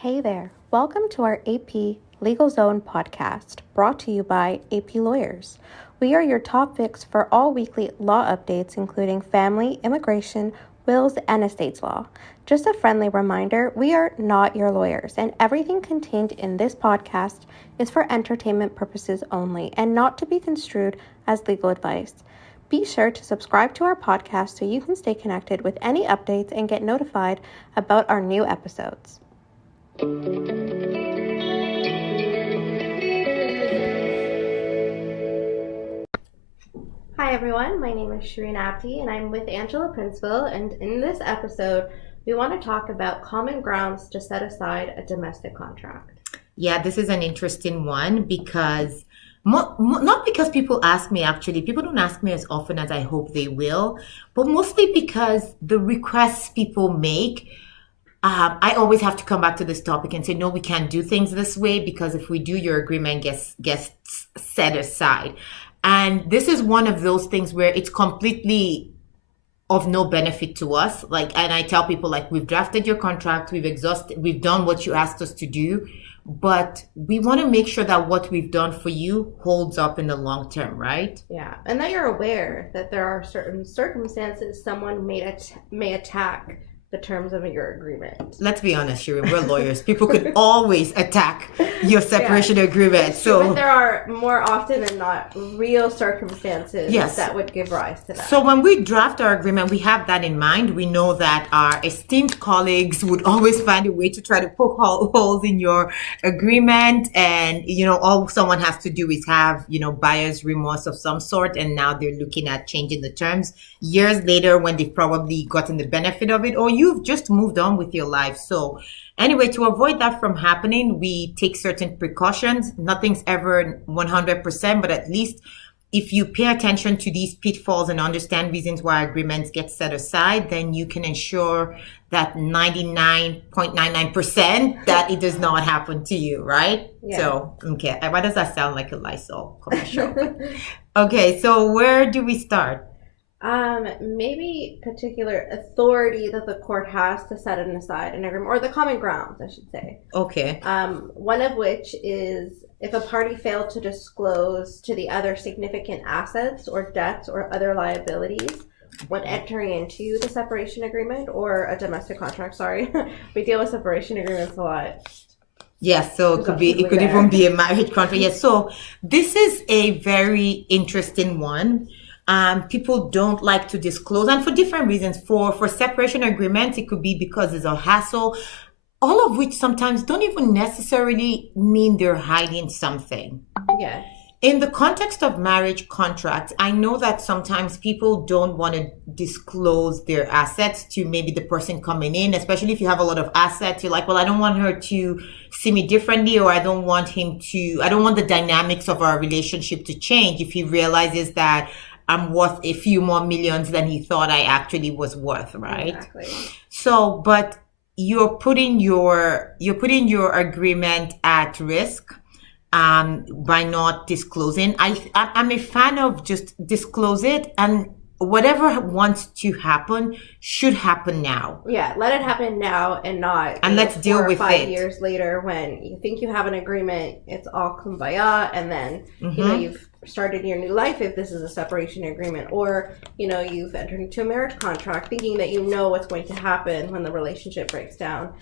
Hey there, welcome to our AP Legal Zone podcast, brought to you by AP Lawyers. We are your top fix for all weekly law updates, including family, immigration, wills, and estates law. Just a friendly reminder, we are not your lawyers, and everything contained in this podcast is for entertainment purposes only and not to be construed as legal advice. Be sure to subscribe to our podcast so you can stay connected with any updates and get notified about our new episodes. Hi everyone, my name is Sherine Abdi and I'm with Angela Princewill, and in this episode we want to talk about common grounds to set aside a domestic contract. Yeah, this is an interesting one because not because people ask me, actually. People don't ask me as often as I hope they will, but mostly because the requests people make, I always have to come back to this topic and say, no, we can't do things this way, because if we do, your agreement gets set aside. And this is one of those things where it's completely of no benefit to us. And I tell people, we've drafted your contract, we've done what you asked us to do, but we want to make sure that what we've done for you holds up in the long term, right? Yeah, and that you're aware that there are certain circumstances someone may attack the terms of your agreement. Let's be honest, Sherine, we're lawyers. People could always attack your separation agreement. But there are more often than not real circumstances that would give rise to that. So when we draft our agreement, we have that in mind. We know that our esteemed colleagues would always find a way to try to poke holes in your agreement. And, all someone has to do is have, buyer's remorse of some sort. And now they're looking at changing the terms years later when they've probably gotten the benefit of it, or you've just moved on with your life. So anyway, to avoid that from happening, we take certain precautions. Nothing's ever 100%, but at least if you pay attention to these pitfalls and understand reasons why agreements get set aside, then you can ensure that 99.99% that it does not happen to you, right? Yeah. So, okay. Why does that sound like a Lysol commercial? Okay, so where do we start? Maybe particular authority that the court has to set aside an agreement, or the common grounds, I should say. Okay. One of which is if a party failed to disclose to the other significant assets or debts or other liabilities when entering into the separation agreement or a domestic contract. Sorry, we deal with separation agreements a lot. Yes, so it could even be a marriage contract. Yes, so this is a very interesting one. People don't like to disclose, and for different reasons. For separation agreements, it could be because it's a hassle, all of which sometimes don't even necessarily mean they're hiding something. Yeah. In the context of marriage contracts, I know that sometimes people don't want to disclose their assets to maybe the person coming in, especially if you have a lot of assets. You're like, well, I don't want her to see me differently, or I don't want the dynamics of our relationship to change if he realizes that I'm worth a few more millions than he thought I actually was worth, right? Exactly. So, but you're putting your agreement at risk by not disclosing. I'm a fan of just disclose it, and whatever wants to happen should happen now. Yeah, let it happen now and not. And let's deal with it 5 years later when you think you have an agreement, it's all kumbaya, and then you've started your new life if this is a separation agreement, or you've entered into a marriage contract thinking that what's going to happen when the relationship breaks down.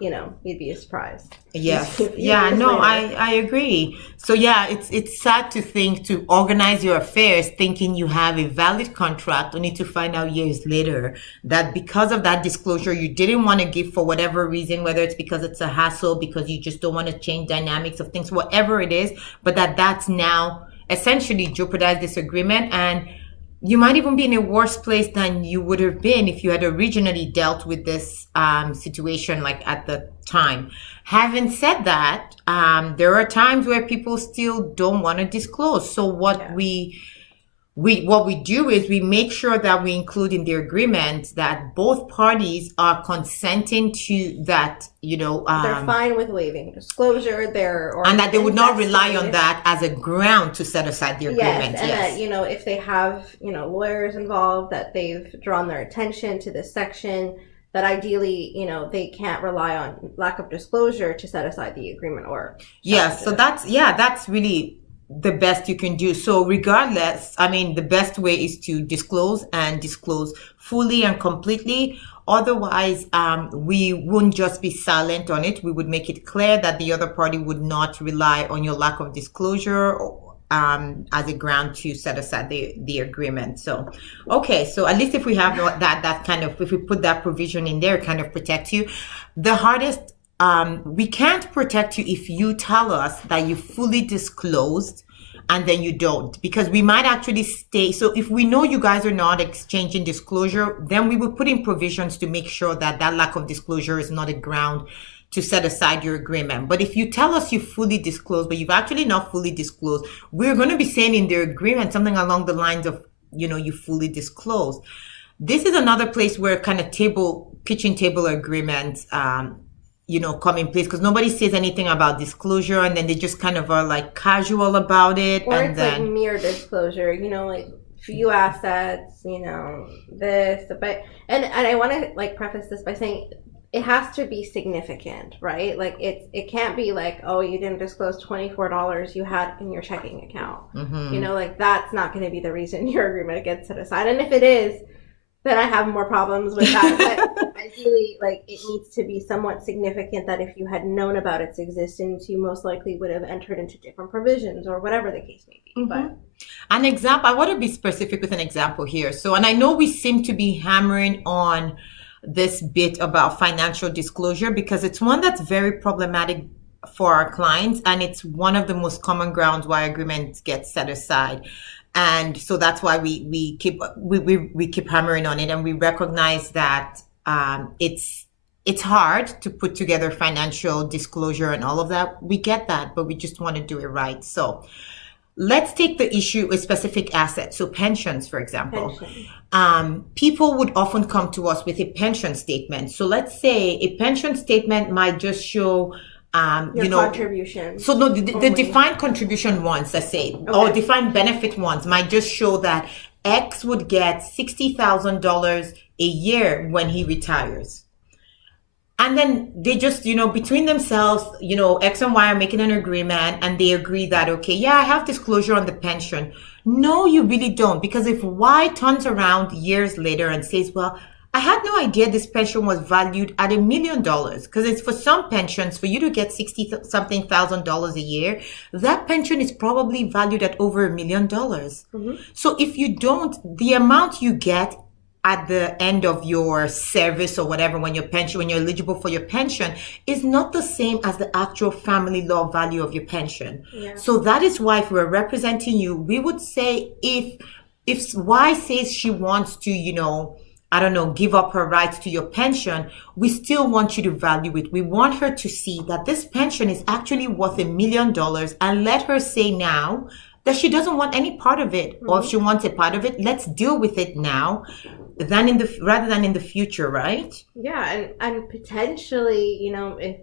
You'd be surprised. Yes. Yeah, no, I agree. So yeah, it's sad to think to organize your affairs thinking you have a valid contract, only to find out years later that because of that disclosure you didn't want to give for whatever reason, whether it's because it's a hassle, because you just don't want to change dynamics of things, whatever it is, but that's now essentially jeopardized this agreement, and you might even be in a worse place than you would have been if you had originally dealt with this situation at the time. Having said that, there are times where people still don't want to disclose. So what we do is we make sure that we include in the agreement that both parties are consenting to that, they're fine with waiving disclosure, and that they would not rely on that as a ground to set aside the agreement. Yes, and that, if they have, lawyers involved, that they've drawn their attention to this section, that ideally, they can't rely on lack of disclosure to set aside the agreement or Yes, so that's really the best you can do. So regardless, I mean, the best way is to disclose and disclose fully and completely. Otherwise, we wouldn't just be silent on it. We would make it clear that the other party would not rely on your lack of disclosure as a ground to set aside the agreement. So, okay, so at least if we have that kind of, if we put that provision in there, it kind of protects you. The hardest, we can't protect you if you tell us that you fully disclosed and then you don't, because we might actually stay. So if we know you guys are not exchanging disclosure, then we will put in provisions to make sure that lack of disclosure is not a ground to set aside your agreement. But if you tell us you fully disclosed, but you've actually not fully disclosed, we're going to be saying in the agreement something along the lines of, you fully disclosed. This is another place where kind of kitchen table agreements, come in place, because nobody says anything about disclosure, and then they just kind of are like casual about it. Or and it's then like mere disclosure, like few assets, this, but, and I want to like preface this by saying it has to be significant, right? Like it can't be like, oh, you didn't disclose $24 you had in your checking account. Mm-hmm. Like that's not going to be the reason your agreement gets set aside. And if it is, then I have more problems with that. But ideally, like it needs to be somewhat significant that if you had known about its existence, you most likely would have entered into different provisions or whatever the case may be. Mm-hmm. But an example, I want to be specific with an example here. So, and I know we seem to be hammering on this bit about financial disclosure because it's one that's very problematic for our clients, and it's one of the most common grounds why agreements get set aside. And so that's why we keep hammering on it, and we recognize that it's hard to put together financial disclosure and all of that. We get that, but we just want to do it right. So let's take the issue with specific assets. So pensions, for example. People would often come to us with a pension statement. So let's say a pension statement might just show contribution. So no, the defined contribution ones, let's say, or defined benefit ones might just show that X would get $60,000 a year when he retires. And then they just, between themselves, X and Y are making an agreement, and they agree that, okay, yeah, I have disclosure on the pension. No, you really don't. Because if Y turns around years later and says, well, I had no idea this pension was valued at $1 million, because it's for some pensions, for you to get $60-something thousand a year, that pension is probably valued at over $1 million. Mm-hmm. So if you don't, the amount you get at the end of your service or whatever, when you're eligible for your pension, is not the same as the actual family law value of your pension. Yeah. So that is why, if we're representing you, we would say if Y says she wants to, give up her rights to your pension, we still want you to value it. We want her to see that this pension is actually worth $1 million, and let her say now that she doesn't want any part of it, or if she wants a part of it, let's deal with it now, rather than in the future, right? Yeah, and potentially, if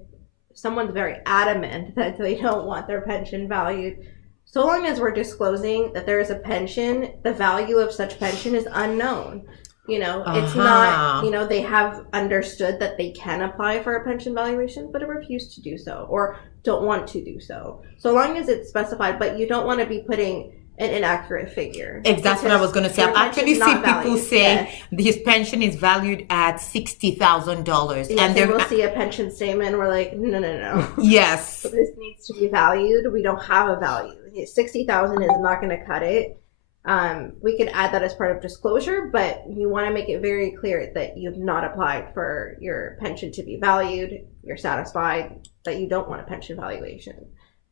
someone's very adamant that they don't want their pension valued, so long as we're disclosing that there is a pension, the value of such pension is unknown. It's not, they have understood that they can apply for a pension valuation, but have refused to do so or don't want to do so. So long as it's specified, but you don't want to be putting an inaccurate figure. That's what I was going to say. I've actually seen people say his pension is valued at $60,000. And then we'll see a pension statement and we're like, no. Yes. So this needs to be valued. We don't have a value. $60,000 is not going to cut it. We could add that as part of disclosure, but you want to make it very clear that you've not applied for your pension to be valued. You're satisfied that you don't want a pension valuation,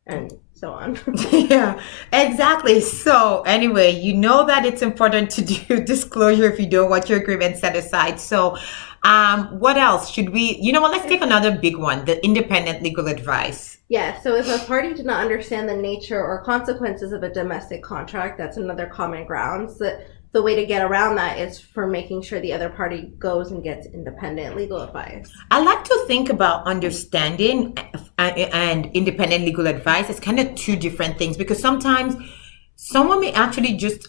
and so on. Yeah, exactly. So anyway, that it's important to do disclosure if you don't want your agreement set aside. So what else should we, let's take another big one, the independent legal advice. Yeah, so if a party did not understand the nature or consequences of a domestic contract, that's another common grounds. The way to get around that is for making sure the other party goes and gets independent legal advice. I like to think about understanding and independent legal advice as kind of two different things, because sometimes someone may actually just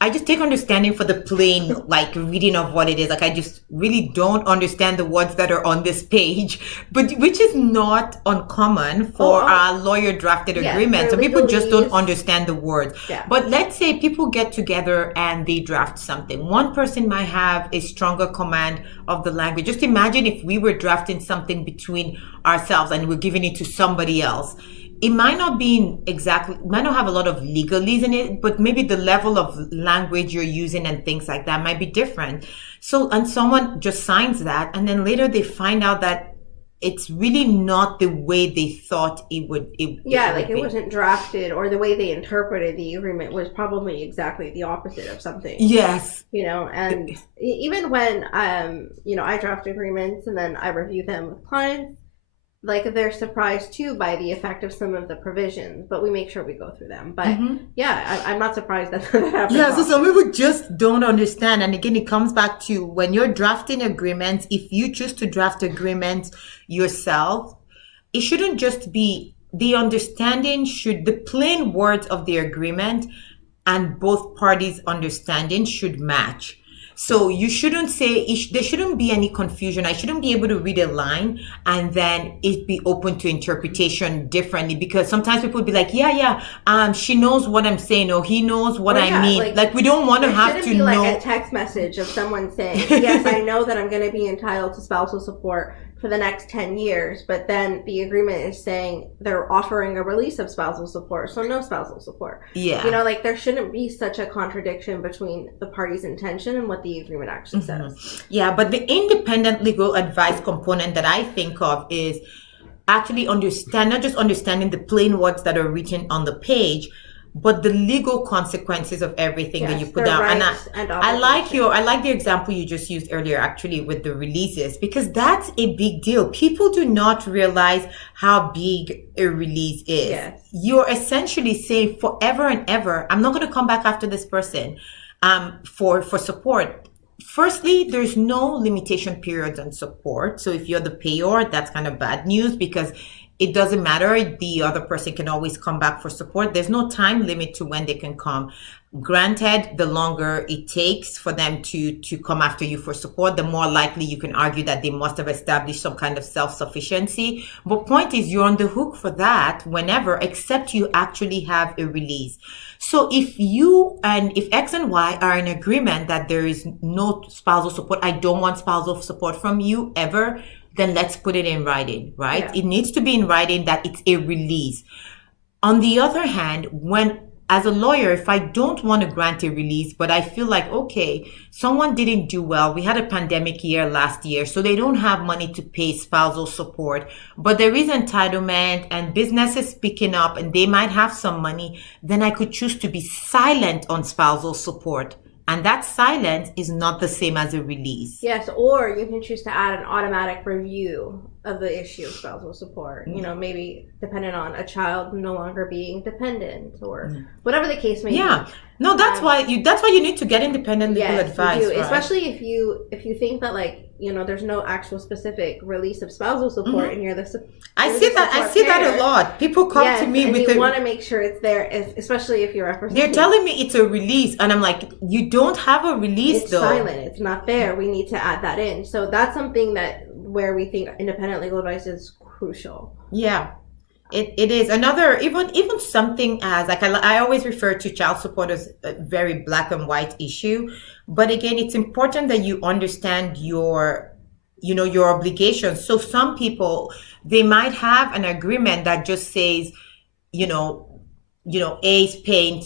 I just take understanding for the plain, like, reading of what it is. Like, I just really don't understand the words that are on this page, but which is not uncommon for our lawyer drafted agreement. So people just don't understand the words. Yeah. But let's say people get together and they draft something. One person might have a stronger command of the language. Just imagine if we were drafting something between ourselves and we're giving it to somebody else. It might not have a lot of legalese in it, but maybe the level of language you're using and things like that might be different. So, and someone just signs that, and then later they find out that it's really not the way they thought it would. It wasn't drafted, or the way they interpreted the agreement was probably exactly the opposite of something. Yes. And even when, I draft agreements and then I review them with clients, like, they're surprised too by the effect of some of the provisions, but we make sure we go through them. But I'm not surprised that happens. Yeah, so some people just don't understand. And again, it comes back to when you're drafting agreements, if you choose to draft agreements yourself, it shouldn't just be the understanding, the plain words of the agreement and both parties' understanding should match. So you shouldn't say, there shouldn't be any confusion. I shouldn't be able to read a line and then it be open to interpretation differently, because sometimes people would be like, she knows what I'm saying, or he knows what I mean. Like we don't want to have to know. Like a text message of someone saying, yes, I know that I'm going to be entitled to spousal support for the next 10 years, but then the agreement is saying they're offering a release of spousal support, so no spousal support. Yeah. There shouldn't be such a contradiction between the party's intention and what the agreement actually says. Yeah, but the independent legal advice component that I think of is actually not just understanding the plain words that are written on the page, but the legal consequences of everything that you put down. And I like the example you just used earlier, actually, with the releases, because that's a big deal. People do not realize how big a release is. Yes. You're essentially saying forever and ever, I'm not going to come back after this person for support. Firstly, there's no limitation periods on support. So if you're the payor, that's kind of bad news, because it doesn't matter. The other person can always come back for support. There's no time limit to when they can come. Granted, the longer it takes for them to come after you for support, the more likely you can argue that they must have established some kind of self-sufficiency. But point is, you're on the hook for that whenever, except you actually have a release. So if X and Y are in agreement that there is no spousal support, I don't want spousal support from you ever, then let's put it in writing, right? Yeah. It needs to be in writing that it's a release. On the other hand, as a lawyer, if I don't want to grant a release, but I feel like, okay, someone didn't do well. We had a pandemic year last year, so they don't have money to pay spousal support, but there is entitlement and businesses picking up and they might have some money, then I could choose to be silent on spousal support. And that silence is not the same as a release. Yes, or you can choose to add an automatic review of the issue of spousal support. Maybe dependent on a child no longer being dependent, or whatever the case may be. Yeah. No, that's why you need to get independent legal advice. You do. Right? Especially if you think that, like, there's no actual specific release of spousal support, and you're I see that a lot. People come to me and with you want to make sure it's there, especially if you're representing. They're telling me it's a release, and I'm like, you don't have a release. It's though. Silent. It's not there. We need to add that in. So that's something where we think independent legal advice is crucial. Yeah. It is another, even something as, like, I always refer to child support as a very black and white issue. But again, it's important that you understand your obligations. So some people, they might have an agreement that just says, A is paying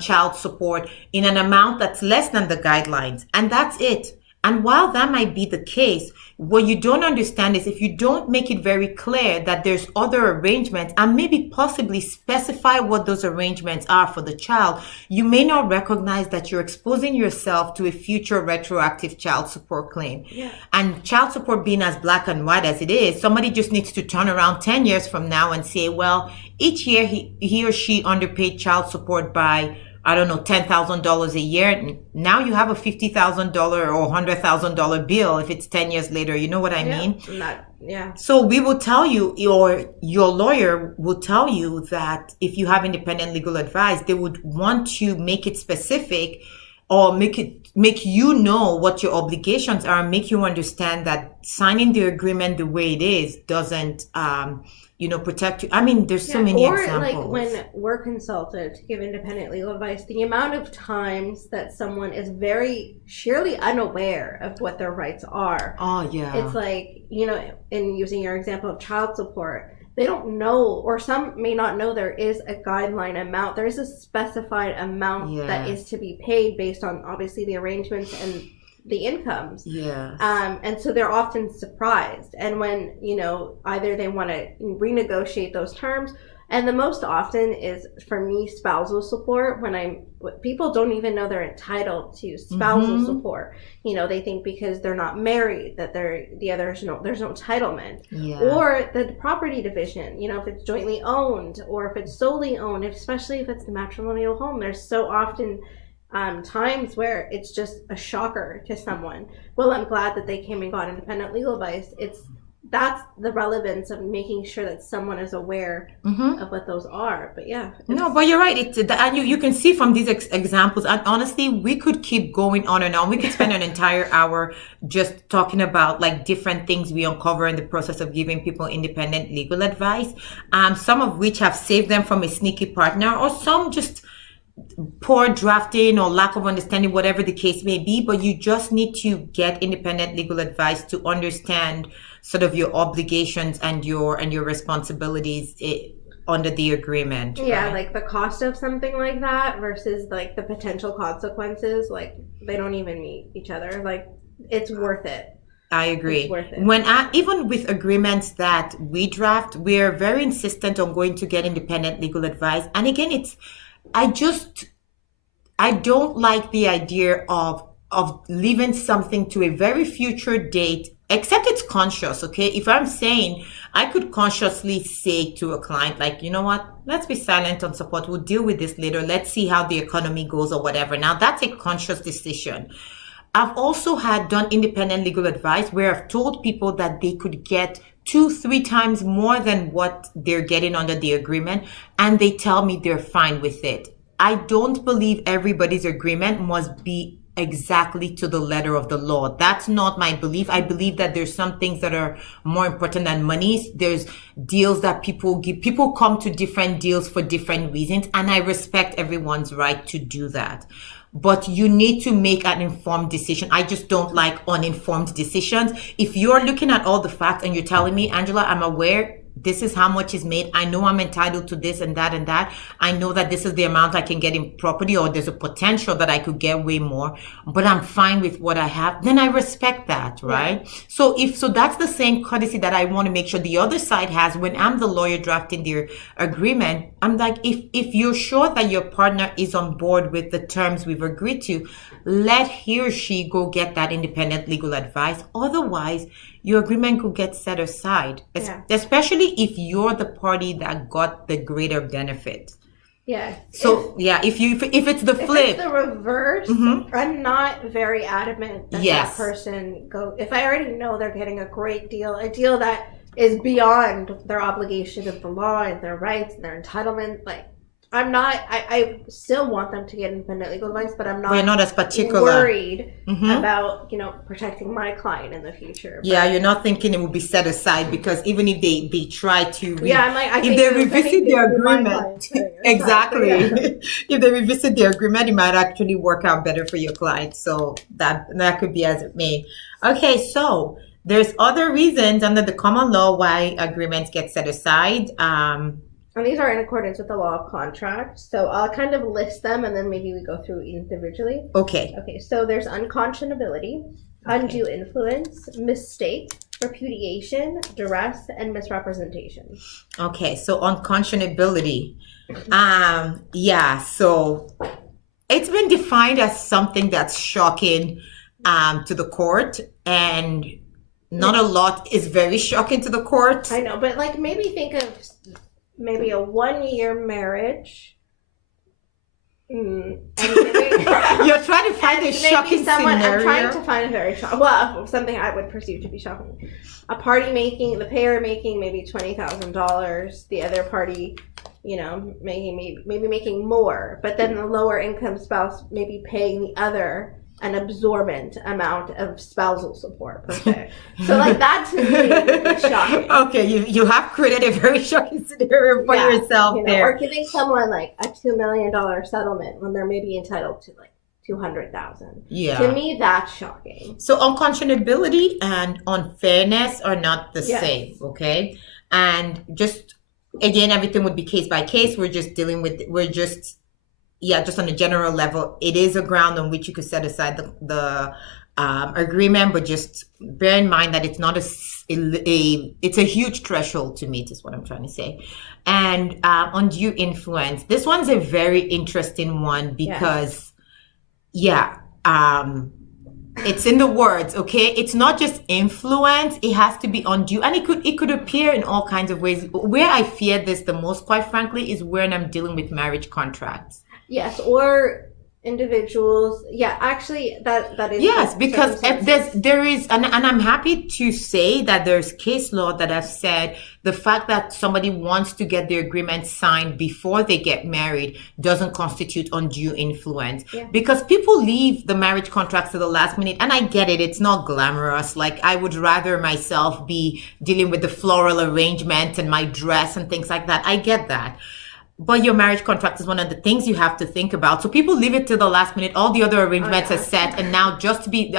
child support in an amount that's less than the guidelines, and that's it. And while that might be the case, what you don't understand is if you don't make it very clear that there's other arrangements and maybe possibly specify what those arrangements are for the child, you may not recognize that you're exposing yourself to a future retroactive child support claim. Yeah. And child support being as black and white as it is, somebody just needs to turn around 10 years from now and say, well, each year he or she underpaid child support by I don't know, $10,000 a year. Now you have a $50,000 or $100,000 bill if it's 10 years later. You know what I mean? So we will tell you, or your lawyer will tell you that if you have independent legal advice, they would want to make it specific or make you know what your obligations are, make you understand that signing the agreement the way it is doesn't protect you. I mean, there's so many examples. Like when we're consulted to give independent legal advice, the amount of times that someone is very surely unaware of what their rights are. Oh, yeah. It's like, in using your example of child support, they don't know, or some may not know there is a guideline amount. There is a specified amount that is to be paid based on obviously the arrangements and the incomes. Yeah. And so they're often surprised. And when, either they want to renegotiate those terms, and the most often is, for me, spousal support. People don't even know they're entitled to spousal support. They think because they're not married that there's no entitlement. Yeah. Or the property division, if it's jointly owned or if it's solely owned, especially if it's the matrimonial home. There's so often times where it's just a shocker to someone. Well, I'm glad that they came and got independent legal advice. That's the relevance of making sure that someone is aware of what those are. But no, but you're right. And you can see from these examples, and honestly, we could keep going on and on. We could spend an entire hour just talking about like different things we uncover in the process of giving people independent legal advice, some of which have saved them from a sneaky partner, or some just poor drafting or lack of understanding, whatever the case may be. But you just need to get independent legal advice to understand sort of your obligations and your responsibilities under the agreement. Yeah, right? Like the cost of something like that versus like the potential consequences, like they don't even meet each other. Like it's worth it. I agree. It's worth it. Even with agreements that we draft, we're very insistent on going to get independent legal advice. And again, I don't like the idea of leaving something to a very future date, except it's conscious, okay? If I'm saying, I could consciously say to a client, like, you know what, let's be silent on support. We'll deal with this later. Let's see how the economy goes or whatever. Now, that's a conscious decision. I've also done independent legal advice where I've told people that they could get 2-3 times more than what they're getting under the agreement, and they tell me they're fine with it. I don't believe everybody's agreement must be exactly to the letter of the law. That's not my belief. I believe that there's some things that are more important than money. There's deals that people give. People come to different deals for different reasons, and I respect everyone's right to do that. But you need to make an informed decision. I just don't like uninformed decisions. If you're looking at all the facts and you're telling me, Angela, I'm aware this is how much is made. I know I'm entitled to this and that and that. I know that this is the amount I can get in property, or there's a potential that I could get way more, but I'm fine with what I have. Then I respect that, right? Yeah. So that's the same courtesy that I want to make sure the other side has when I'm the lawyer drafting their agreement. I'm like, if you're sure that your partner is on board with the terms we've agreed to, let he or she go get that independent legal advice. Otherwise, your agreement could get set aside, especially if you're the party that got the greater benefit. Yeah. So if it's the flip, if it's the reverse, I'm not very adamant that that person go. If I already know they're getting a great deal, a deal that is beyond their obligation of the law and their rights and their entitlement, like. I still want them to get independent legal advice, but I'm not, you're not as particular. Worried about, protecting my client in the future. But, you're not thinking it will be set aside, because even if they try to, I'm like, if they revisit their agreement, exactly. If they revisit their agreement, it might actually work out better for your client. So that could be as it may. Okay, so there's other reasons under the common law why agreements get set aside. And these are in accordance with the law of contract. So I'll kind of list them and then maybe we go through individually. Okay. So there's unconscionability, undue influence, mistake, repudiation, duress, and misrepresentation. Okay, so unconscionability. So it's been defined as something that's shocking to the court, and not a lot is very shocking to the court. I know, but like maybe think of maybe a 1-year marriage, And You're trying to find a shocking scenario. I'm trying to find a very shocking. Well, something I would perceive to be shocking. A party the pair making maybe $20,000. The other party, making more, but then the lower income spouse maybe paying the other an absorbent amount of spousal support per se. So that to me is shocking. Okay, you have created a very shocking scenario for yourself there. Or giving someone a $2 million settlement when they're maybe entitled to $200,000. Yeah. To me, that's shocking. So unconscionability and unfairness are not the same, okay? And just again, everything would be case by case. Just on a general level, it is a ground on which you could set aside the agreement, but just bear in mind that it's not it's a huge threshold to meet, is what I'm trying to say. And undue influence. This one's a very interesting one because, it's in the words, okay? It's not just influence, it has to be undue. And it could appear in all kinds of ways. Where I fear this the most, quite frankly, is when I'm dealing with marriage contracts. Yes, or individuals. Yeah, actually, that is. Yes, because if there is, and I'm happy to say that there's case law that has said the fact that somebody wants to get their agreement signed before they get married doesn't constitute undue influence. Yeah. Because people leave the marriage contracts to the last minute, and I get it. It's not glamorous. I would rather myself be dealing with the floral arrangement and my dress and things like that. I get that. But your marriage contract is one of the things you have to think about. So people leave it to the last minute. All the other arrangements are set, and now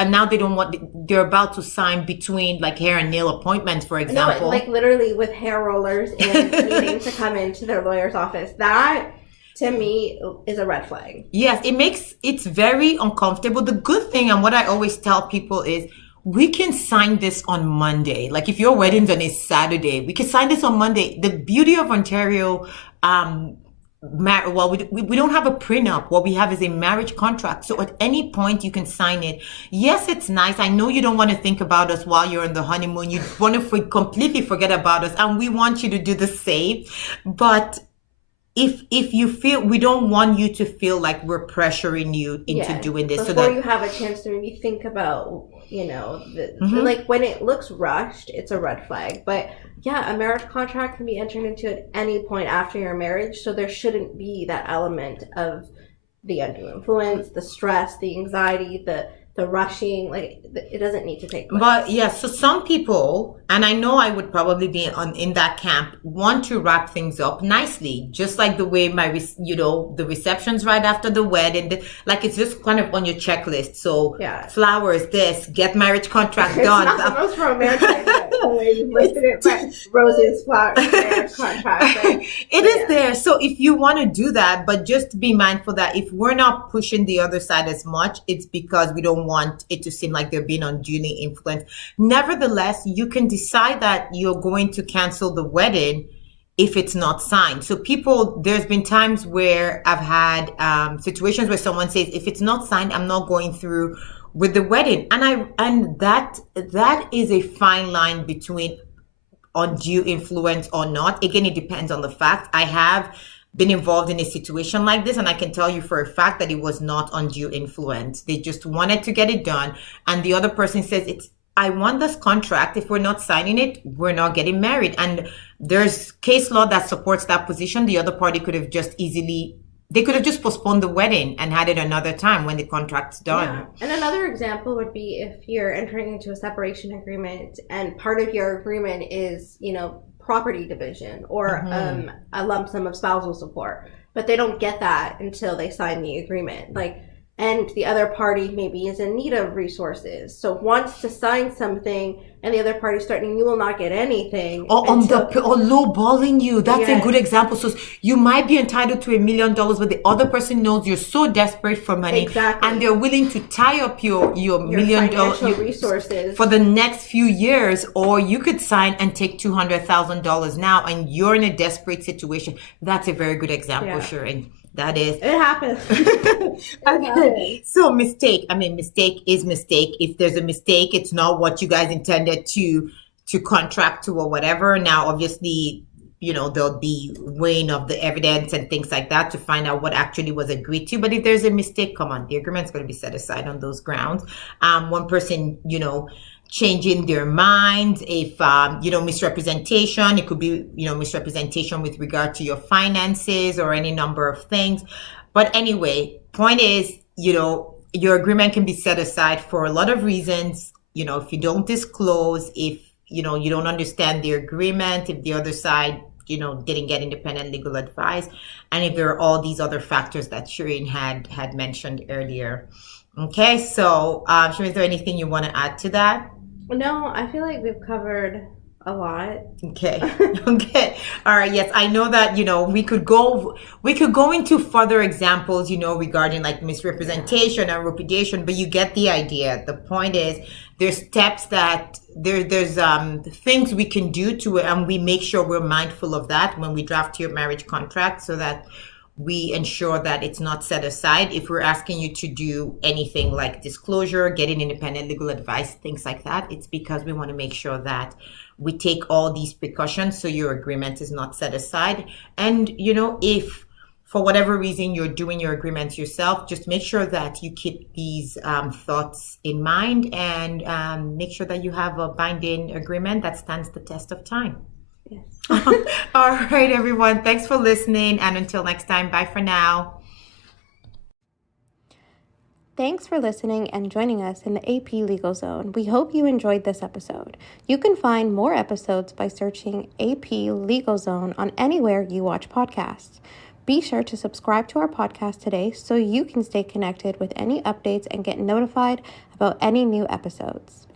now they don't they're about to sign between hair and nail appointments, for example. No, literally with hair rollers and needing to come into their lawyer's office. That to me is a red flag. Yes, it's very uncomfortable. The good thing, and what I always tell people is, we can sign this on Monday. If your wedding's on a Saturday, we can sign this on Monday. The beauty of Ontario, we don't have a prenup. What we have is a marriage contract. So at any point you can sign it. Yes, it's nice. I know you don't want to think about us while you're on the honeymoon. You want to completely forget about us, and we want you to do the same. But if you feel, we don't want you to feel like we're pressuring you into doing this. Before you have a chance to maybe think about, when it looks rushed, it's a red flag. But a marriage contract can be entered into at any point after your marriage. So there shouldn't be that element of the undue influence, the stress, the anxiety, the rushing. It doesn't need to take place. But so some people, and I know I would probably be in that camp, want to wrap things up nicely, just like the way the reception's right after the wedding. It's just kind of on your checklist. So flowers, get marriage contract done. It's not the most romantic way you listed it, but roses, flowers, marriage contract. It is there. So if you want to do that, but just be mindful that if we're not pushing the other side as much, it's because we don't want it to seem like they're being unduly influenced. Nevertheless, you can decide that you're going to cancel the wedding if it's not signed. So there's been times where I've had situations where someone says, if it's not signed, I'm not going through with the wedding. And that is a fine line between undue influence or not. Again, it depends on the fact. I have been involved in a situation like this, and I can tell you for a fact that it was not undue influence. They just wanted to get it done, and the other person says, I want this contract. If we're not signing it, we're not getting married. And there's case law that supports that position. The other party could have just postponed the wedding and had it another time when the contract's done. Yeah. And another example would be if you're entering into a separation agreement and part of your agreement is, property division or a lump sum of spousal support, but they don't get that until they sign the agreement. And the other party maybe is in need of resources, so wants to sign something, and the other party threatening you will not get anything. Or lowballing you. That's a good example. So you might be entitled to $1 million, but the other person knows you're so desperate for money, and they're willing to tie up your $1 million resources for the next few years. Or you could sign and take $200,000 now, and you're in a desperate situation. That's a very good example, Sherine. That is. It happens. Okay. So mistake is mistake. If there's a mistake, it's not what you guys intended to contract to or whatever. Now, obviously, there'll be weighing of the evidence and things like that to find out what actually was agreed to. But if there's a mistake, come on, the agreement's going to be set aside on those grounds. One person, changing their mind, if misrepresentation, it could be misrepresentation with regard to your finances or any number of things. But anyway, point is, your agreement can be set aside for a lot of reasons. If you don't disclose, if you don't understand the agreement, if the other side didn't get independent legal advice, and if there are all these other factors that Sherine had mentioned earlier. Okay, so Sherine, is there anything you want to add to that? No, I feel like we've covered a lot. Okay. All right. Yes, I know that we could go into further examples regarding like misrepresentation and repudiation, but you get the idea. The point is there's steps that there's things we can do to it, and we make sure we're mindful of that when we draft your marriage contract, so that we ensure that it's not set aside. If we're asking you to do anything like disclosure, getting independent legal advice, things like that, it's because we want to make sure that we take all these precautions so your agreement is not set aside. And if for whatever reason you're doing your agreements yourself, just make sure that you keep these thoughts in mind, and make sure that you have a binding agreement that stands the test of time. Yes. All right, everyone. Thanks for listening. And until next time, bye for now. Thanks for listening and joining us in the AP Legal Zone. We hope you enjoyed this episode. You can find more episodes by searching AP Legal Zone on anywhere you watch podcasts. Be sure to subscribe to our podcast today so you can stay connected with any updates and get notified about any new episodes.